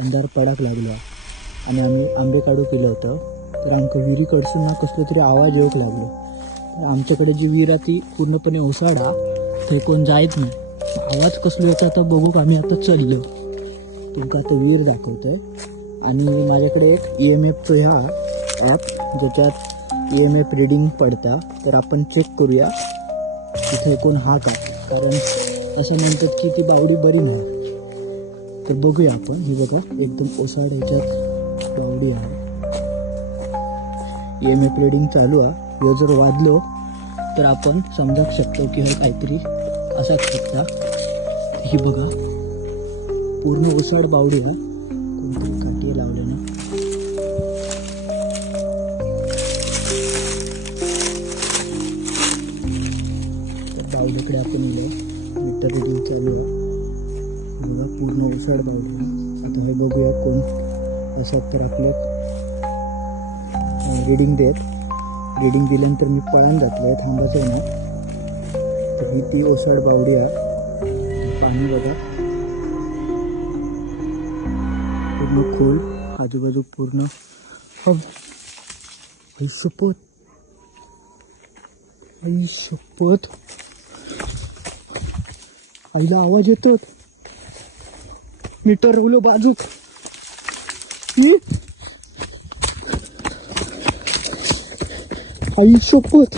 अंधार पडाक लागलो आणि आम्ही आंबे काढू केलं होतं. तर आमकां विहिरी कडसून ना कसलो तरी आवाज येऊक लागलो. तर आमच्याकडे जी विहीर आहे ती पूर्णपणे ओसाडा, थंय कोण जायत नाही. आवाज कसलो येता आता बघूक आम्ही आता चढलो. तुमका आता विहीर दाखवते. आणि माझ्याकडे एक EMFचं ह्या ॲप ज्याच्यात EMF रिडिंग पडता. तर आपण चेक करूया तिथे कोण हा का, कारण असं म्हणतात की ती बावडी बरी नाही. तर बघूया आपण. ही बघा एकदम ओसाड ह्याच्यात बावडी आहे. EMF रिडिंग चालू आहे. हे जर वाजलो तर आपण समजू शकतो की हे काहीतरी असाच शकता. ही बघा पूर्ण ओसाड बावडी आहे. कोणतरी काठी लावले ना. तर बावडीकडे आपण इलो. मीटर रिडिंग चालू आहे. बघा पूर्ण ओसाड बावडी आहे. आता हे बघूया कोण असं तर आपले रिडिंग देत. रिडिंग दिल्यानंतर मी पळून जातलोय, थांबायचं ना. तर ही ती ओसाड बावडी आहे. पाणी बघा पूर्ण खोल, आजूबाजू पूर्ण आई शपथ, आई शपथ, आईला आवाज येतो. मीटर रवलो बाजूक. आई शपथ.